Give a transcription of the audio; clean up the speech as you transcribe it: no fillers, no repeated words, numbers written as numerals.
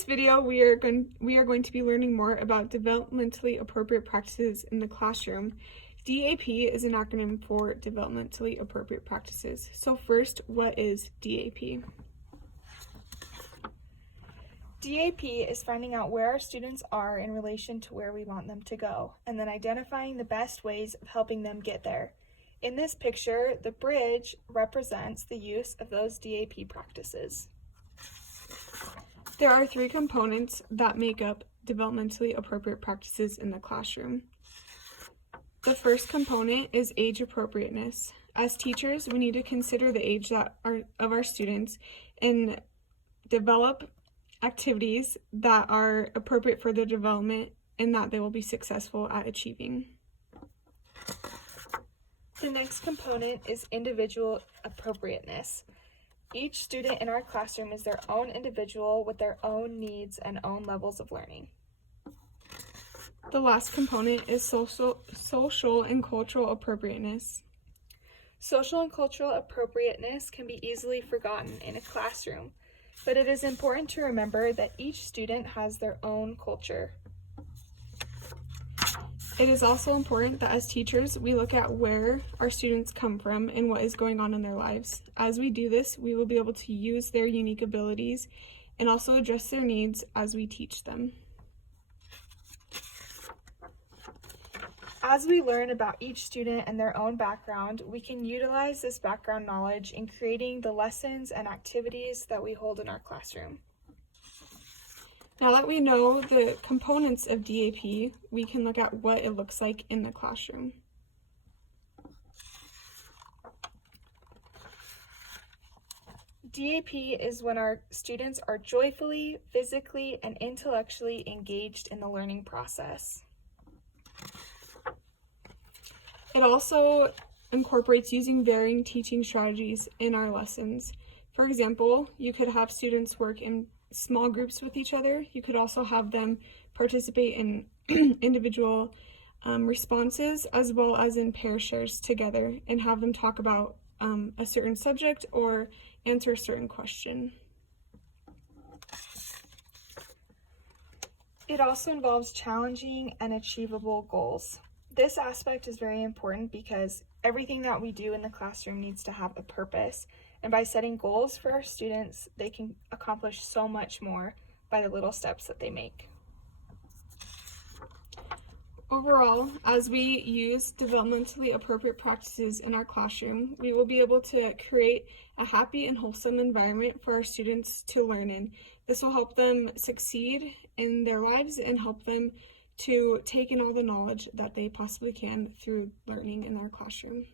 this video, we are going to be learning more about developmentally appropriate practices in the classroom. DAP is an acronym for developmentally appropriate practices. So first, what is DAP? DAP is finding out where our students are in relation to where we want them to go, and then identifying the best ways of helping them get there. In this picture, the bridge represents the use of those DAP practices. There are three components that make up developmentally appropriate practices in the classroom. The first component is age appropriateness. As teachers, we need to consider the age of our students and develop activities that are appropriate for their development and that they will be successful at achieving. The next component is individual appropriateness. Each student in our classroom is their own individual with their own needs and own levels of learning. The last component is social and cultural appropriateness. Social and cultural appropriateness can be easily forgotten in a classroom, but it is important to remember that each student has their own culture. It is also important that as teachers, we look at where our students come from and what is going on in their lives. As we do this, we will be able to use their unique abilities and also address their needs as we teach them. As we learn about each student and their own background, we can utilize this background knowledge in creating the lessons and activities that we hold in our classroom. Now that we know the components of DAP, we can look at what it looks like in the classroom. DAP is when our students are joyfully, physically, and intellectually engaged in the learning process. It also incorporates using varying teaching strategies in our lessons. For example, you could have students work in small groups with each other. You could also have them participate in individual responses as well as in pair shares together and have them talk about a certain subject or answer a certain question. It also involves challenging and achievable goals. This aspect is very important because everything that we do in the classroom needs to have a purpose. And by setting goals for our students, they can accomplish so much more by the little steps that they make. Overall, as we use developmentally appropriate practices in our classroom, we will be able to create a happy and wholesome environment for our students to learn in. This will help them succeed in their lives and help them to take in all the knowledge that they possibly can through learning in our classroom.